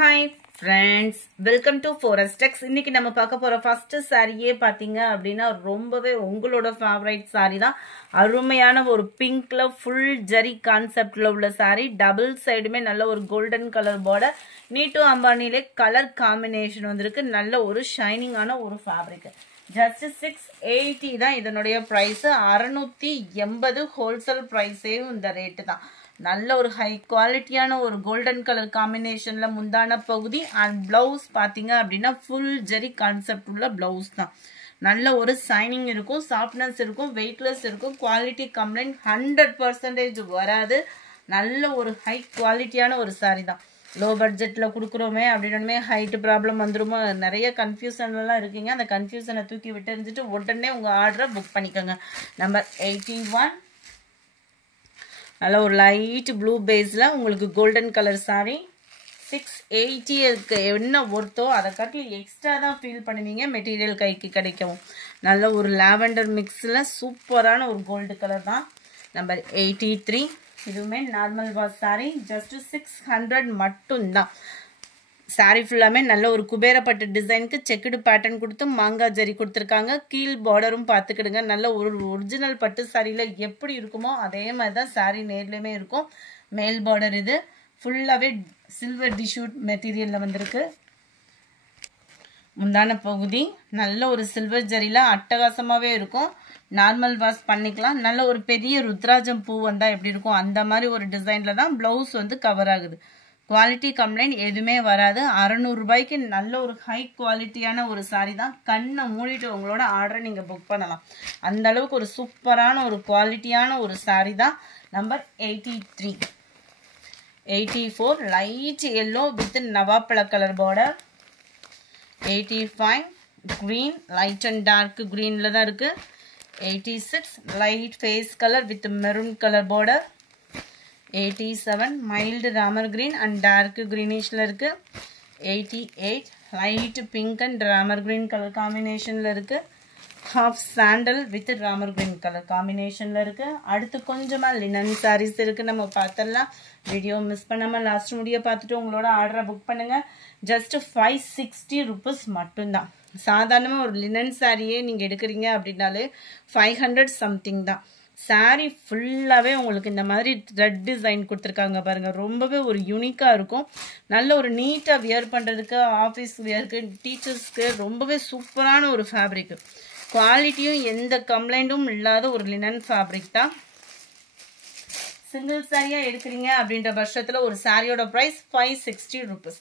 Hi friends, welcome to Forest Tex. இன்னைக்கு நம்ம பார்க்க போற ஃபர்ஸ்ட் சாரியே பாத்தீங்க அப்படினா ரொம்பவே உங்களோட ஃபேவரட் சாரி தான். அருமையான ஒரு பிங்க்ல ஃபுல் ஜரி கான்செப்ட்ல உள்ள சாரி. டபுள் சைடுமே நல்ல ஒரு கோல்டன் கலர் border. நீட்டு அம்பானிலே கலர் காம்பினேஷன் வந்திருக்கு. நல்ல ஒரு ஷைனிங்கான ஒரு ஃபேப்ரிக். Just 680 தான் இதனுடைய பிரைஸ். 680 ஹோல்சேல் பிரைஸே இந்த ரேட் தான். நல்ல ஒரு ஹை குவாலிட்டியான ஒரு கோல்டன் கலர் காம்பினேஷன்ல முந்தான பகுதி அண்ட் பிளவுஸ் பாத்தீங்க அப்படின்னா ஃபுல் ஜெரி கான்செப்ட் உள்ள பிளவுஸ் தான். நல்ல ஒரு சைனிங் இருக்கும், சாஃப்ட்னஸ் இருக்கும், வெயிட்லெஸ் இருக்கும். குவாலிட்டி கம்ப்ளைண்ட் 100% வராது. நல்ல ஒரு ஹை குவாலிட்டியான ஒரு சாரி தான். லோ பட்ஜெட்ல கொடுக்குறோமே அப்படின்னுமே ஹைட் ப்ராப்ளம் வந்துருமோ நிறைய கன்ஃபியூஷன்லாம் இருக்கீங்க. அந்த கன்ஃபியூஷனை தூக்கி விட்டு இருந்துட்டு உடனே உங்க ஆர்டரை புக் பண்ணிக்கோங்க. நம்பர் 81 நல்ல ஒரு லைட் ப்ளூ பேஸ்ல உங்களுக்கு கோல்டன் கலர் சாரி. 680 என்ன ஒர்த்தோ அதை காட்டி எக்ஸ்ட்ரா தான் ஃபீல் பண்ணுவீங்க மெட்டீரியல் கைக்கு கிடைக்கும். நல்ல ஒரு லாவெண்டர் மிக்ஸில் சூப்பரான ஒரு கோல்டு கலர் தான். நம்பர் 83 இதுவுமே நார்மல் வாஷ் சாரி. ஜஸ்ட் 600 மட்டும்தான். சாரி ஃபுல்லாமே நல்ல ஒரு குபேரப்பட்டு டிசைனுக்கு செக்குடு பேட்டர்ன் கொடுத்து மாங்காய் ஜரி கொடுத்துருக்காங்க. கீழ் பார்டரும் பார்த்துக்கிடுங்க. நல்ல ஒரு ஒரிஜினல் பட்டு சாரியில் எப்படி இருக்குமோ அதே மாதிரி தான் சாரி நேர்லையுமே இருக்கும். மேல் பார்டர் இது ஃபுல்லாகவே சில்வர் டிஷ்யூட் மெட்டீரியலில் வந்திருக்கு. முந்தான பகுதி நல்ல ஒரு சில்வர் ஜரியில் அட்டகாசமாகவே இருக்கும். நார்மல் வாஷ் பண்ணிக்கலாம். நல்ல ஒரு பெரிய ருத்ராஜம் பூ வந்தால் எப்படி இருக்கும் அந்த மாதிரி ஒரு டிசைனில் தான் ப்ளவுஸ் வந்து கவர் ஆகுது. குவாலிட்டி கம்ப்ளைண்ட் எதுவுமே வராது. 600 ரூபாய்க்கு நல்ல ஒரு ஹை குவாலிட்டியான ஒரு சாரி தான். கண்ணை மூடிட்டு உங்களோட ஆர்டரை நீங்கள் புக் பண்ணலாம். அந்த அளவுக்கு ஒரு சூப்பரான ஒரு குவாலிட்டியான ஒரு சாரி தான். நம்பர் 83 84 லைட் எல்லோ வித் நவாப்பழ colour border. 85 green light and dark க்ரீனில் தான் இருக்குது. 86 light face colour with maroon colour border. 87 mild ramar green and dark greenish ல இருக்கு. 88 light pink and ramar green color combination ல இருக்கு. half sandal with ramar green color combination ல இருக்கு. அடுத்து கொஞ்சமா linen sarees இருக்கு, நம்ம பார்த்தலாம். வீடியோ மிஸ் பண்ணாம லாஸ்ட் முடிய பார்த்துட்டு உங்களோட ஆர்டரை புக் பண்ணுங்க. ஜஸ்ட் 560 rupees மட்டும்தான். சாதாரணமாக ஒரு லினன் சாரியே நீங்கள் எடுக்கிறீங்க அப்படின்னாலே 500 சம்திங் தான். சாரி ஃபுல்லாகவே உங்களுக்கு இந்த மாதிரி த்ரெட் டிசைன் கொடுத்துருக்காங்க பாருங்கள். ரொம்பவே ஒரு யூனிக்காக இருக்கும். நல்ல ஒரு நீட்டாக வியர் பண்ணுறதுக்கு, ஆஃபீஸ் வியருக்கு, டீச்சர்ஸ்க்கு ரொம்பவே சூப்பரான ஒரு ஃபேப்ரிக். குவாலிட்டியும் எந்த கம்ப்ளைண்ட்டும் இல்லாத ஒரு லினன் ஃபேப்ரிக் தான். சிங்கிள் சாரியாக எடுக்கிறீங்க அப்படின்ற பட்சத்தில் ஒரு சாரியோட ப்ரைஸ் 560 rupees.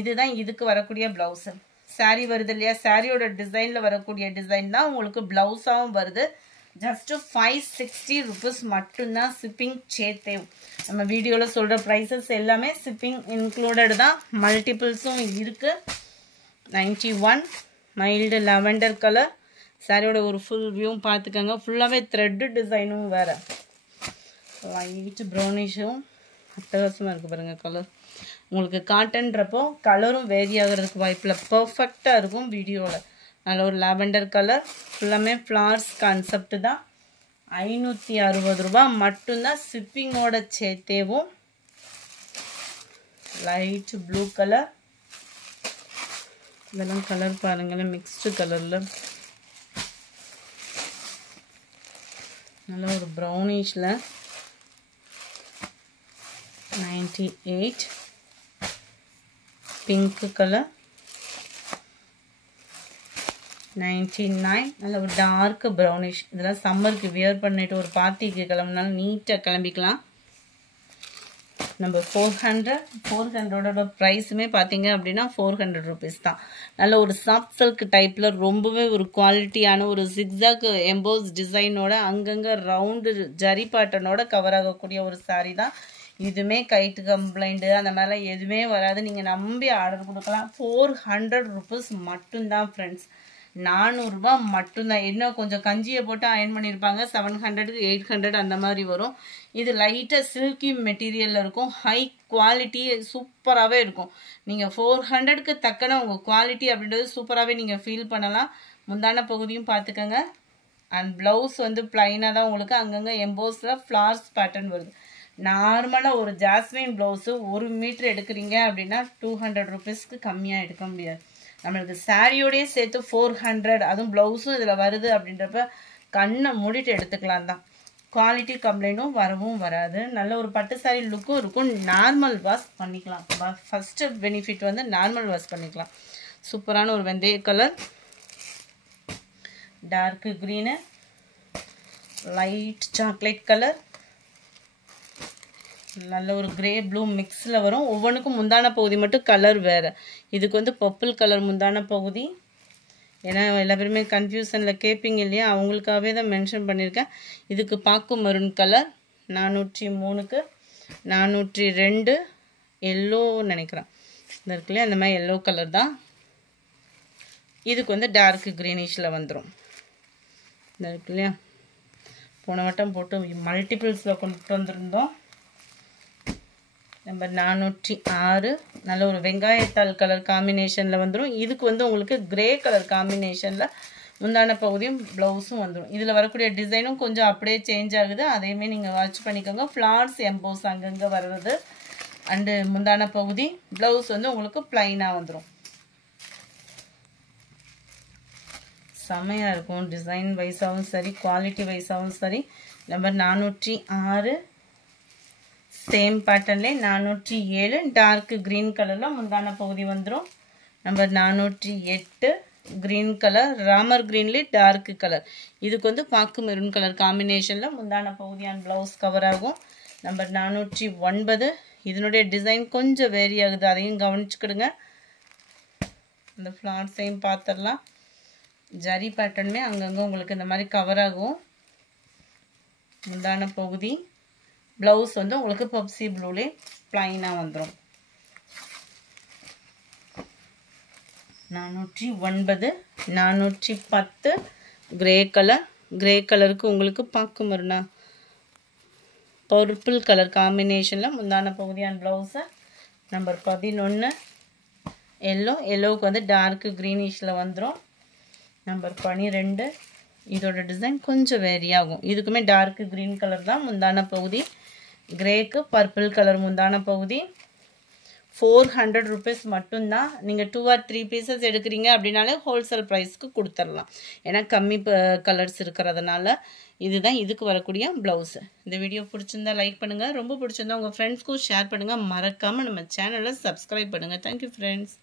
இதுதான் இதுக்கு வரக்கூடிய ப்ளவுஸு. சாரி வருது இல்லையா, சாரியோட டிசைனில் வரக்கூடிய டிசைன் தான் உங்களுக்கு ப்ளவுஸாகவும் வருது. ஜஸ்ட் 560 rupees மட்டும்தான். ஷிப்பிங் சேர்த்தே. நம்ம வீடியோவில் சொல்கிற ப்ரைஸஸ் எல்லாமே ஷிப்பிங் இன்க்ளூடட் தான். மல்டிபிள்ஸும் இருக்குது. 91 மைல்டு லாவெண்டர் கலர். சாரியோட ஒரு ஃபுல் வியூவும் பார்த்துக்கோங்க. ஃபுல்லாகவே த்ரெட்டு டிசைனும் வேறு. லைட் ப்ரௌனிஷும் அட்டகாசமாக இருக்குது பாருங்கள் கலர். உங்களுக்கு காட்டன்றப்போ கலரும் வேரி ஆகிறதுக்கு வாய்ப்பில்லை. பர்ஃபெக்டாக இருக்கும் வீடியோவில். நல்ல ஒரு லாவெண்டர் கலர். ஃபுல்லாமே ஃப்ளார்ஸ் கான்செப்ட் தான். 560 ரூபா மட்டும்தான் ஷிப்பிங்கோட சேர்த்தேவும். Light blue colour. இதெல்லாம் கலர் பாருங்களேன், மிக்ஸ்டு கலரில் நல்ல ஒரு ப்ரௌனிஷில். 98 பிங்க் கலர். 99 நல்ல ஒரு டார்க் ப்ரௌனிஷ். இதெல்லாம் சம்மருக்கு வியர் பண்ணிட்டு ஒரு பார்ட்டிக்கு கிளம்புனாலும் நீட்டாக கிளம்பிக்கலாம். நம்பர் 400 ப்ரைஸுமே பார்த்தீங்க அப்படின்னா 400 rupees தான். நல்ல ஒரு சாஃப்ட் சில்க் டைப்பில் ரொம்பவே ஒரு குவாலிட்டியான ஒரு ஜிக்ஸாக் எம்போஸ் டிசைனோட அங்கங்கே ரவுண்டு ஜரி பேட்டர்னோட கவர் ஆகக்கூடிய ஒரு சாரி தான். இதுவுமே கைட்டு கம்ப்ளைண்ட்டு அந்த மாதிரிலாம் எதுவுமே வராது. நீங்கள் நம்பி ஆர்டர் கொடுக்கலாம். 400 rupees மட்டும்தான் ஃப்ரெண்ட்ஸ். 400 ரூபா மட்டும்தான். இன்னும் கொஞ்சம் கஞ்சியை போட்டு அயன் பண்ணியிருப்பாங்க. 700 800 அந்த மாதிரி வரும். இது லைட்டாக சில்கி மெட்டீரியலில் இருக்கும். ஹை குவாலிட்டி சூப்பராகவே இருக்கும். நீங்கள் 400க்கு தக்கன உங்கள் குவாலிட்டி அப்படின்றது சூப்பராகவே நீங்கள் ஃபீல் பண்ணலாம். முந்தான பகுதியும் பார்த்துக்கோங்க. அண்ட் ப்ளவுஸ் வந்து பிளைனாக தான் உங்களுக்கு அங்கங்கே எம்போஸில் ஃப்ளார்ஸ் பேட்டர்ன் வருது. நார்மலாக ஒரு ஜாஸ்மின் ப்ளவுஸு 1 மீட்டர் எடுக்கிறீங்க அப்படின்னா 200 ருபீஸ்க்கு கம்மியாக எடுக்க முடியாது. நம்மளுக்கு சாரியோடய சேர்த்து 400, அதுவும் ப்ளவுஸும் இதில் வருது அப்படின்றப்ப கண்ணை மூடிட்டு எடுத்துக்கலாம் தான். குவாலிட்டி கம்ப்ளைண்ட்டும் வரவும் வராது. நல்ல ஒரு பட்டு சாரி லுக்கும் இருக்கும். நார்மல் வாஷ் பண்ணிக்கலாம். ஃபஸ்ட்டு பெனிஃபிட் வந்து நார்மல் வாஷ் பண்ணிக்கலாம். சூப்பரான ஒரு வெந்தய colour, dark green, light chocolate colour, நல்ல ஒரு கிரே ப்ளூ மிக்ஸில் வரும். ஒவ்வொன்றுக்கும் முந்தான பகுதி மட்டும் கலர் வேறு. இதுக்கு வந்து பர்பிள் கலர் முந்தான பகுதி. ஏன்னா எல்லா பேருமே கன்ஃபியூஷனில் கேட்பீங்க இல்லையா, அவங்களுக்காகவே தான் மென்ஷன் பண்ணியிருக்கேன். இதுக்கு பாக்கு மருன் கலர் 403க்கு 402 எல்லோ நினைக்கிறேன். இந்த இருக்கு இல்லையா, அந்த மாதிரி எல்லோ கலர் தான். இதுக்கு வந்து டார்க் க்ரீனிஷில் வந்துடும். இந்த இருக்கு இல்லையா, போன வட்டம் போட்டு மல்டிபிள்ஸில் கொண்டு வந்திருந்தோம். நம்பர் 406 நல்ல ஒரு வெங்காயத்தாள் கலர் காம்பினேஷனில் வந்துடும். இதுக்கு வந்து உங்களுக்கு கிரே கலர் காம்பினேஷனில் முந்தான பகுதியும் ப்ளவுஸும் வந்துடும். இதில் வரக்கூடிய டிசைனும் கொஞ்சம் அப்படியே சேஞ்ச் ஆகுது. அதையுமே நீங்கள் வாட்ச் பண்ணிக்கோங்க. ஃப்ளார்ஸ் எம்போஸ் அங்கங்கே வர்றது அண்டு முந்தான பகுதி. ப்ளவுஸ் வந்து உங்களுக்கு ப்ளைனாக வந்துடும். செமையாக இருக்கும். டிசைன் வைஸாகவும் சரி, குவாலிட்டி வைஸாகவும் சரி. நம்பர் 406 சேம் பேட்டர்ன்லேயே 407 டார்க் க்ரீன் கலரில் முந்தான பகுதி வந்துடும். நம்பர் 408 க்ரீன் கலர், ராமர் க்ரீன்லேயே டார்க் கலர். இதுக்கு வந்து பாக்கு மெரூன் கலர் காம்பினேஷனில் முந்தான பகுதி அண்ட் ப்ளவுஸ் கவர் ஆகும். நம்பர் 409 இதனுடைய டிசைன் கொஞ்சம் வேரி ஆகுது, அதையும் கவனிச்சுக்கிடுங்க. இந்த ஃப்ளார்ஸையும் பார்த்துடலாம். ஜரி பேட்டர்னுமே அங்கங்கே உங்களுக்கு இந்த மாதிரி கவர் ஆகும். முந்தான பகுதி ப்ளவுஸ் வந்து உங்களுக்கு பப்சி ப்ளூலே ப்ளைனாக வந்துடும். 409 410 கிரே கலர். கிரே கலருக்கு உங்களுக்கு பாக்கு மருனா பர்பிள் கலர் காம்பினேஷனில் முந்தான பகுதி அண்ட் ப்ளவுஸை. Number 11 yellow. எல்லோவுக்கு வந்து டார்க் க்ரீனிஷில் வந்துடும். நம்பர் 12 இதோட டிசைன் கொஞ்சம் வேரி ஆகும். இதுக்குமே டார்க் க்ரீன் கலர் தான் முந்தான பகுதி. கிரேக்கு பர்பிள் கலர் முந்தான பகுதி. 400 ருபீஸ் மட்டும்தான். நீங்கள் 2 or 3 பீசஸ் எடுக்கிறீங்க அப்படின்னாலே ஹோல்சேல் ப்ரைஸ்க்கு கொடுத்துடலாம். ஏன்னா கம்மி கலர்ஸ் இருக்கிறதுனால. இதுதான் இதுக்கு வரக்கூடிய ப்ளவுஸு. இந்த வீடியோ பிடிச்சிருந்தா லைக் பண்ணுங்கள். ரொம்ப பிடிச்சிருந்தா உங்கள் ஃப்ரெண்ட்ஸ்க்கும் ஷேர் பண்ணுங்கள். மறக்காமல் நம்ம சேனலை சப்ஸ்கிரைப் பண்ணுங்கள். Thank you friends.